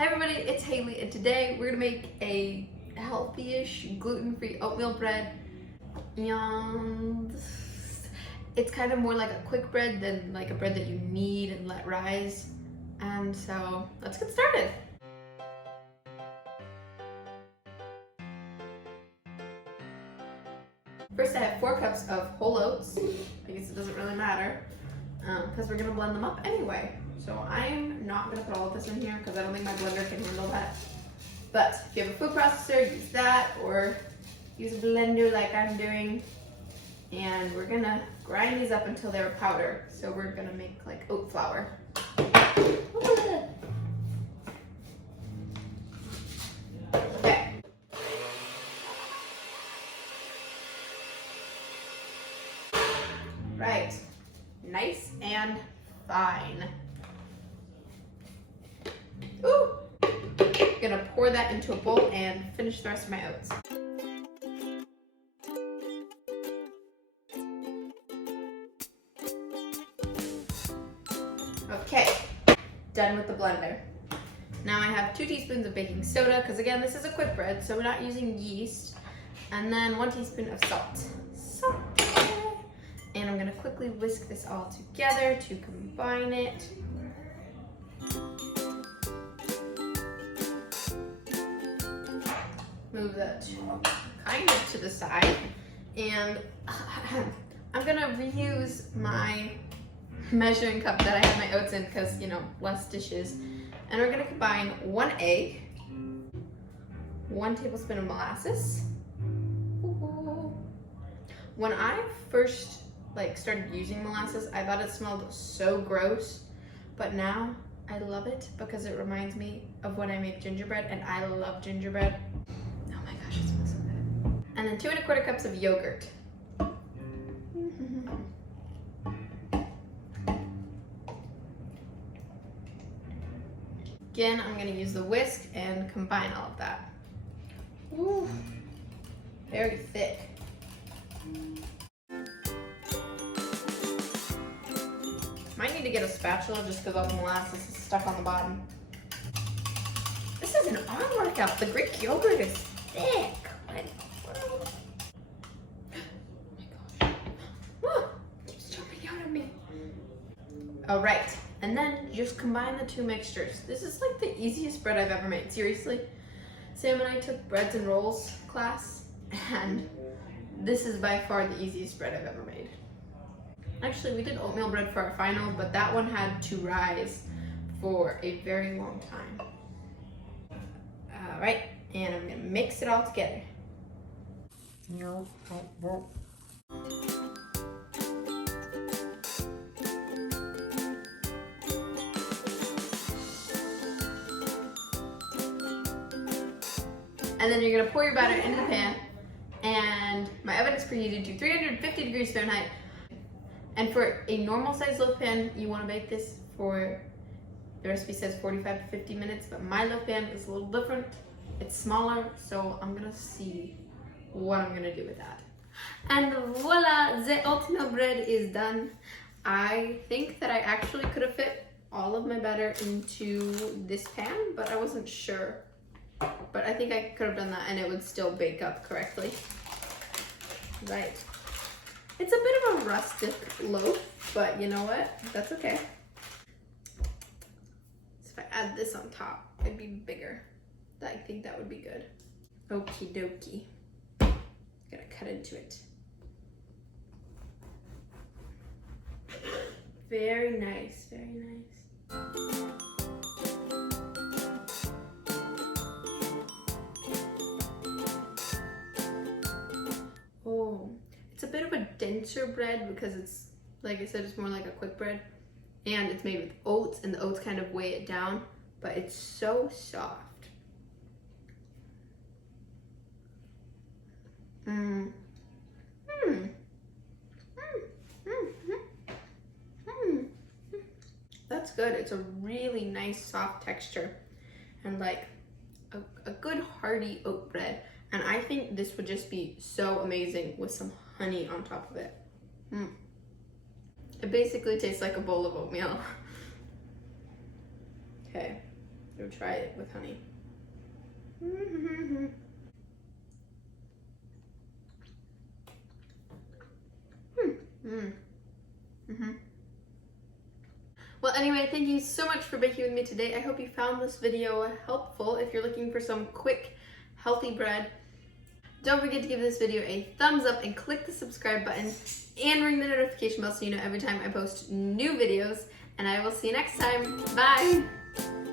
Hi everybody, it's Haley, and today we're gonna make a healthy-ish gluten-free oatmeal bread. And it's kind of more like a quick bread than like a bread that you knead and let rise. And so let's get started. First I have 4 cups of whole oats. I guess it doesn't really matter because we're gonna blend them up anyway. So I'm not gonna put all of this in here because I don't think my blender can handle that. But if you have a food processor, use that, or use a blender like I'm doing. And we're gonna grind these up until they're a powder. So we're gonna make like oat flour. Okay. Right, nice and fine. Ooh! Gonna pour that into a bowl and finish the rest of my oats. Okay, done with the blender. Now I have 2 teaspoons of baking soda, because again, this is a quick bread, so we're not using yeast. And then 1 teaspoon of salt. And I'm gonna quickly whisk this all together to combine it. Move that kind of to the side, and I'm gonna reuse my measuring cup that I have my oats in because, you know, less dishes. And we're gonna combine 1 egg, 1 tablespoon of molasses. Ooh. When I first started using molasses, I thought it smelled so gross, but now I love it because it reminds me of when I make gingerbread, and I love gingerbread. Oh my gosh, it smells so good. And then 2 1/4 cups of yogurt. Again, I'm gonna use the whisk and combine all of that. Ooh, very thick. Might need to get a spatula just because all the molasses is stuck on the bottom. This is an arm workout. The Greek yogurt is thick. Like, oh my gosh. Oh, it keeps jumping out at me. All right, and then just combine the 2 mixtures. This is like the easiest bread I've ever made, seriously. Sam and I took breads and rolls class, and this is by far the easiest bread I've ever made. Actually, we did oatmeal bread for our final, but that one had to rise for a very long time. All right, and I'm gonna mix it all together. And then you're gonna pour your batter into the pan, and my oven is preheated to 350 degrees Fahrenheit. And for a normal size loaf pan, you wanna bake this for, the recipe says 45 to 50 minutes, but my loaf pan is a little different. It's smaller, so I'm gonna see what I'm gonna do with that. And voila, the oatmeal bread is done. I think that I actually could have fit all of my batter into this pan, but I wasn't sure. But I think I could have done that and it would still bake up correctly. Right. It's a bit of a rustic loaf, but you know what? That's okay. So if I add this on top, it'd be bigger. I think that would be good. Okie dokie. Gonna cut into it. Very nice, very nice. Oh, it's a bit of a denser bread because it's, like I said, it's more like a quick bread. And it's made with oats, and the oats kind of weigh it down, but it's so soft. That's good. It's a really nice soft texture and like a good hearty oat bread. And I think this would just be so amazing with some honey on top of it. It basically tastes like a bowl of oatmeal. Okay, Go try it with honey. Well, anyway, thank you so much for baking with me today. I hope you found this video helpful. If you're looking for some quick, healthy bread, don't forget to give this video a thumbs up and click the subscribe button and ring the notification bell so you know every time I post new videos. And I will see you next time. Bye!